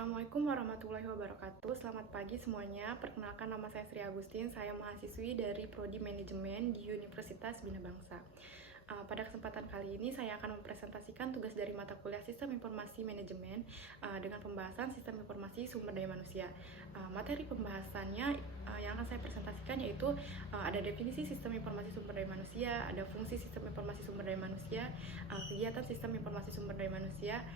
Assalamualaikum warahmatullahi wabarakatuh. Selamat pagi semuanya. Perkenalkan, nama saya Sri Agustin. Saya mahasiswi dari Prodi Manajemen di Universitas Bina Bangsa. Pada kesempatan kali ini saya akan mempresentasikan tugas dari mata kuliah Sistem Informasi Manajemen dengan pembahasan Sistem Informasi Sumber Daya Manusia. Materi pembahasannya yang akan saya presentasikan yaitu ada definisi Sistem Informasi Sumber Daya Manusia, ada fungsi Sistem Informasi Sumber Daya Manusia, kegiatan Sistem Informasi Sumber Daya Manusia,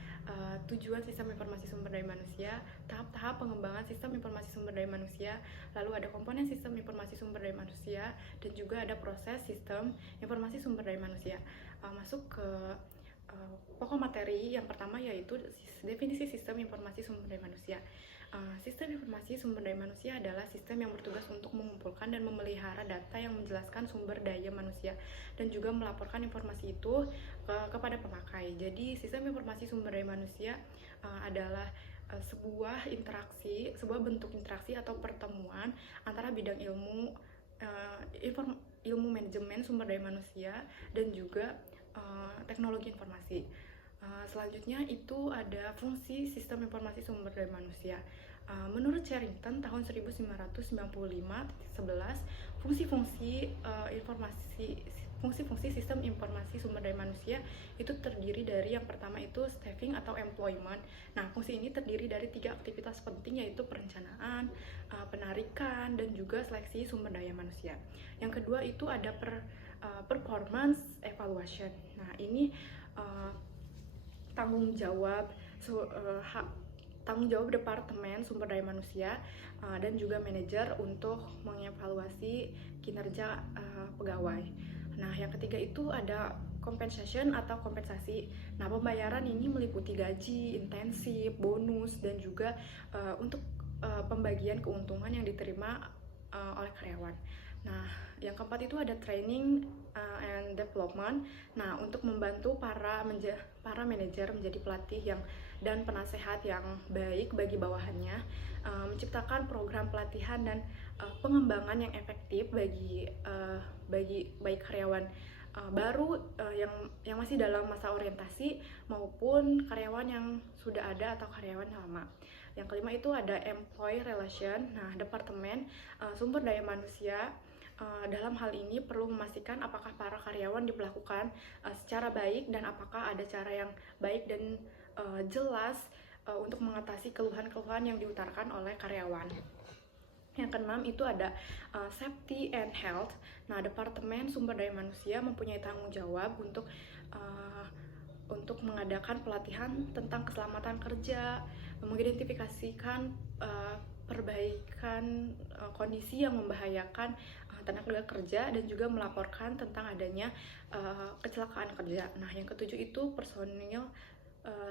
tujuan Sistem Informasi Sumber Daya Manusia, tahap-tahap pengembangan Sistem Informasi Sumber Daya Manusia, lalu ada komponen Sistem Informasi Sumber Daya Manusia, dan juga ada proses Sistem Informasi Sumber Daya Manusia. Masuk ke pokok materi yang pertama yaitu definisi Sistem Informasi Sumber Daya Manusia. Sistem Informasi Sumber Daya Manusia adalah sistem yang bertugas untuk mengumpulkan dan memelihara data yang menjelaskan sumber daya manusia dan juga melaporkan informasi itu kepada pemakai. Jadi Sistem Informasi Sumber Daya Manusia adalah sebuah bentuk interaksi atau pertemuan antara bidang ilmu manajemen sumber daya manusia dan juga teknologi informasi. Selanjutnya itu ada fungsi Sistem Informasi Sumber Daya Manusia. Menurut Charrington tahun 1995, 11, fungsi-fungsi Sistem Informasi Sumber Daya Manusia itu terdiri dari yang pertama itu staffing atau employment. Nah, fungsi ini terdiri dari 3 aktivitas penting yaitu perencanaan, penarikan, dan juga seleksi sumber daya manusia. Yang kedua itu ada performance evaluation. Nah, ini tanggung jawab Departemen Sumber Daya Manusia dan juga manajer untuk mengevaluasi kinerja pegawai. Nah, yang ketiga itu ada compensation atau kompensasi. Nah, pembayaran ini meliputi gaji, intensif, bonus, dan juga untuk pembagian keuntungan yang diterima oleh karyawan. Nah, yang keempat itu ada training and development. Nah, untuk membantu para manajer menjadi pelatih dan penasehat yang baik bagi bawahannya, menciptakan program pelatihan dan pengembangan yang efektif bagi baik karyawan baru yang masih dalam masa orientasi maupun karyawan yang sudah ada atau karyawan lama. Yang kelima itu ada employee relation. Nah, Departemen Sumber Daya Manusia dalam hal ini perlu memastikan apakah para karyawan diperlakukan secara baik dan apakah ada cara yang baik dan jelas untuk mengatasi keluhan-keluhan yang diutarakan oleh karyawan. Yang keenam itu ada safety and health. Nah, Departemen Sumber Daya Manusia mempunyai tanggung jawab untuk mengadakan pelatihan tentang keselamatan kerja, mengidentifikasikan perbaikan kondisi yang membahayakan tenaga kerja, dan juga melaporkan tentang adanya kecelakaan kerja. Nah, yang ketujuh itu personal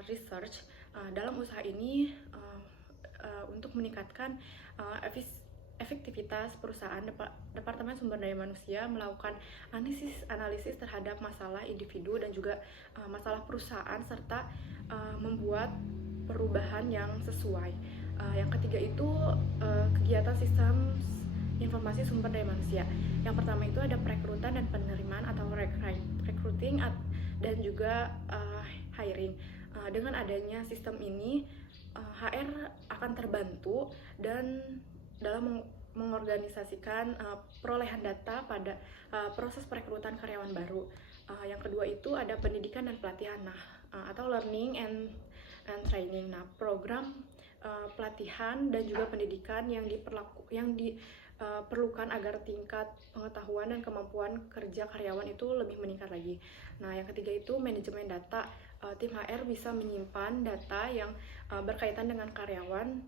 research. Dalam usaha ini untuk meningkatkan efektivitas perusahaan, Departemen Sumber Daya Manusia melakukan analisis terhadap masalah individu dan juga masalah perusahaan serta membuat perubahan yang sesuai. Yang ketiga itu kegiatan Sistem Informasi Sumber Daya Manusia. Yang pertama itu ada perekrutan dan penerimaan atau recruiting dan juga hiring. Dengan adanya sistem ini, HR akan terbantu dan dalam mengorganisasikan perolehan data pada proses perekrutan karyawan baru. Yang kedua itu ada pendidikan dan pelatihan, atau learning and training. Nah, program pelatihan dan juga pendidikan yang diperlukan agar tingkat pengetahuan dan kemampuan kerja karyawan itu lebih meningkat lagi. Nah, yang ketiga itu manajemen data. Tim HR bisa menyimpan data yang berkaitan dengan karyawan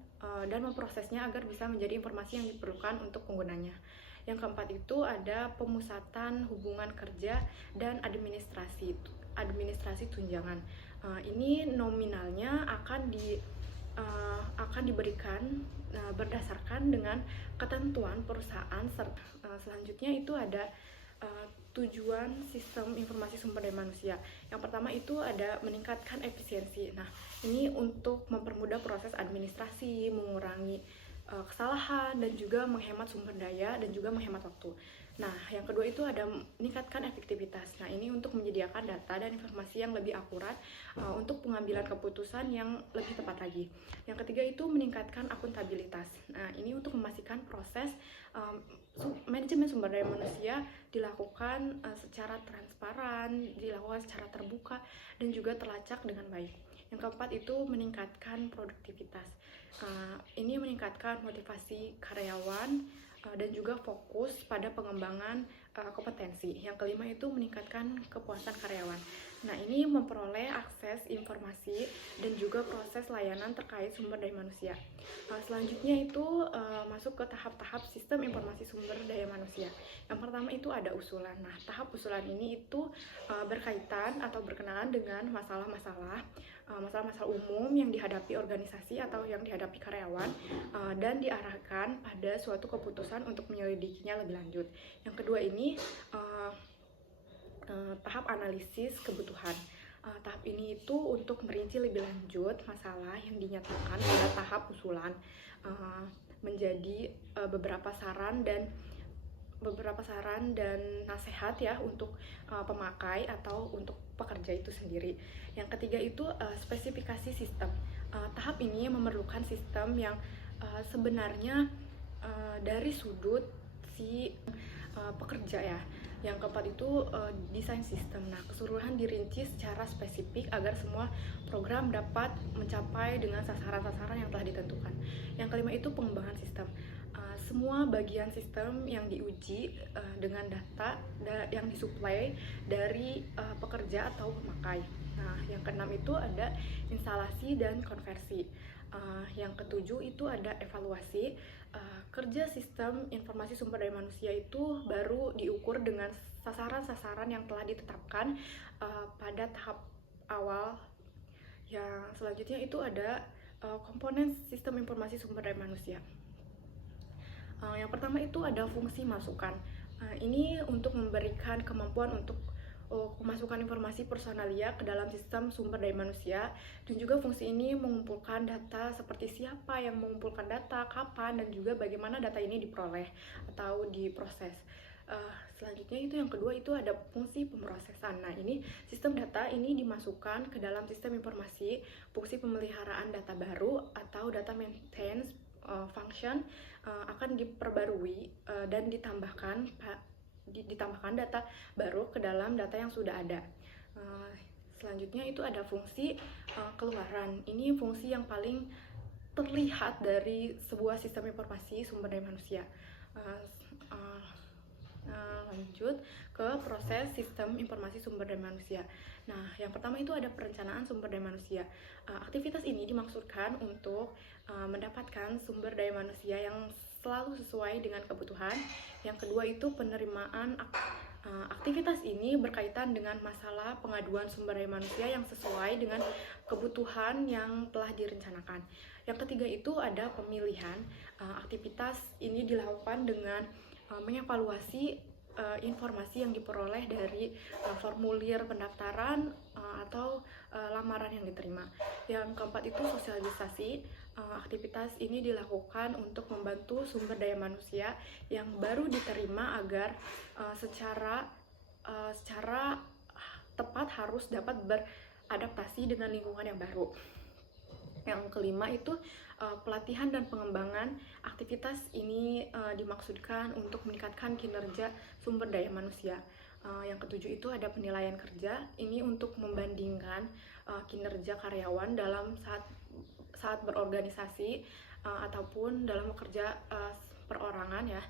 dan memprosesnya agar bisa menjadi informasi yang diperlukan untuk penggunanya. Yang keempat itu ada pemusatan hubungan kerja dan administrasi tunjangan. Ini nominalnya akan diberikan berdasarkan dengan ketentuan perusahaan. Selanjutnya itu ada tujuan Sistem Informasi Sumber Daya Manusia. Yang pertama itu ada meningkatkan efisiensi. Nah, ini untuk mempermudah proses administrasi, mengurangi kesalahan, dan juga menghemat sumber daya dan juga menghemat waktu. Nah, yang kedua itu ada meningkatkan efektivitas. Nah, ini untuk menyediakan data dan informasi yang lebih akurat untuk pengambilan keputusan yang lebih tepat lagi. Yang ketiga itu meningkatkan akuntabilitas. Nah, ini untuk memastikan proses manajemen sumber daya manusia dilakukan secara transparan, dilakukan secara terbuka, dan juga terlacak dengan baik. Yang keempat itu meningkatkan produktivitas. Ini meningkatkan motivasi karyawan dan juga fokus pada pengembangan kompetensi. Yang kelima itu meningkatkan kepuasan karyawan. Nah, ini memperoleh akses informasi dan juga proses layanan terkait sumber daya manusia. Selanjutnya itu masuk ke tahap-tahap sistem informasi sumber daya manusia. Yang pertama itu ada usulan. Nah, tahap usulan ini itu berkaitan atau berkenaan dengan masalah-masalah umum yang dihadapi organisasi atau yang dihadapi karyawan dan diarahkan pada suatu keputusan untuk menyelidikinya lebih lanjut. Yang kedua ini tahap analisis kebutuhan. Tahap ini itu untuk merinci lebih lanjut masalah yang dinyatakan pada tahap usulan menjadi beberapa saran dan nasihat ya untuk pemakai atau untuk pekerja itu sendiri. Yang ketiga itu spesifikasi sistem. Tahap ini memerlukan sistem yang sebenarnya dari sudut si pekerja ya. Yang keempat itu desain sistem. Nah, keseluruhan dirinci secara spesifik agar semua program dapat mencapai dengan sasaran-sasaran yang telah ditentukan. Yang kelima itu pengembangan sistem. Semua bagian sistem yang diuji dengan data yang disuplai dari pekerja atau pemakai. Nah, yang keenam itu ada instalasi dan konversi. Yang ketujuh itu ada evaluasi. Kerja sistem informasi sumber daya manusia itu baru diukur dengan sasaran-sasaran yang telah ditetapkan pada tahap awal. Yang selanjutnya itu ada komponen sistem informasi sumber daya manusia. Yang pertama itu ada fungsi masukan. Ini untuk memberikan kemampuan untuk memasukkan informasi personalia ke dalam sistem sumber daya manusia, dan juga fungsi ini mengumpulkan data seperti siapa yang mengumpulkan data, kapan, dan juga bagaimana data ini diperoleh atau diproses. Selanjutnya itu yang kedua itu ada fungsi pemrosesan. Nah, ini sistem data ini dimasukkan ke dalam sistem informasi, fungsi pemeliharaan data baru atau data maintenance function akan diperbarui dan ditambahkan data baru ke dalam data yang sudah ada. Selanjutnya itu ada fungsi keluaran. Ini fungsi yang paling terlihat dari sebuah sistem informasi sumber daya manusia. Lanjut ke proses sistem informasi sumber daya manusia. Nah, yang pertama itu ada perencanaan sumber daya manusia. Aktivitas ini dimaksudkan untuk mendapatkan sumber daya manusia yang selalu sesuai dengan kebutuhan. Yang kedua itu penerimaan. Aktivitas ini berkaitan dengan masalah pengaduan sumber daya manusia yang sesuai dengan kebutuhan yang telah direncanakan. Yang ketiga itu ada pemilihan. Aktivitas ini dilakukan dengan mengevaluasi informasi yang diperoleh dari formulir pendaftaran atau lamaran yang diterima. Yang keempat itu sosialisasi. Aktivitas ini dilakukan untuk membantu sumber daya manusia yang baru diterima agar secara tepat harus dapat beradaptasi dengan lingkungan yang baru. Yang kelima itu pelatihan dan pengembangan. Aktivitas ini dimaksudkan untuk meningkatkan kinerja sumber daya manusia. Yang ketujuh itu ada penilaian kerja. Ini untuk membandingkan kinerja karyawan dalam saat berorganisasi ataupun dalam bekerja perorangan ya.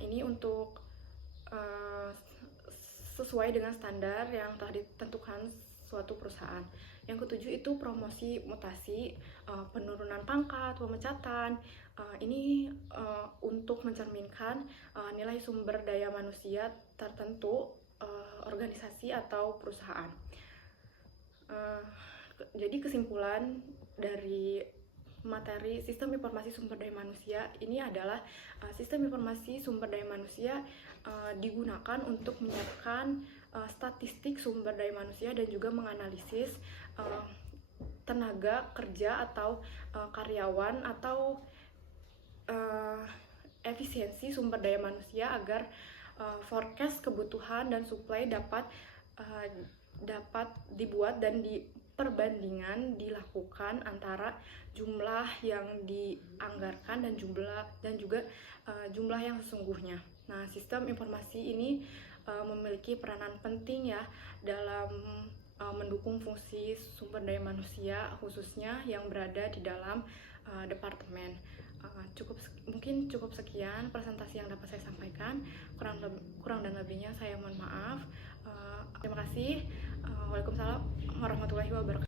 Ini untuk sesuai dengan standar yang telah ditentukan suatu perusahaan. Yang ketujuh itu promosi mutasi, penurunan pangkat, pemecatan. Ini untuk mencerminkan nilai sumber daya manusia tertentu organisasi atau perusahaan. Jadi kesimpulan dari materi sistem informasi sumber daya manusia ini adalah sistem informasi sumber daya manusia digunakan untuk menyiapkan statistik sumber daya manusia dan juga menganalisis tenaga kerja atau karyawan atau efisiensi sumber daya manusia agar forecast kebutuhan dan supply dapat dibuat dan perbandingan dilakukan antara jumlah yang dianggarkan dan juga jumlah yang sesungguhnya. Nah, sistem informasi ini memiliki peranan penting ya dalam mendukung fungsi sumber daya manusia, khususnya yang berada di dalam departemen. Mungkin cukup sekian presentasi yang dapat saya sampaikan. Kurang dan lebihnya saya mohon maaf. Terima kasih. Waalaikumsalam warahmatullahi wabarakatuh.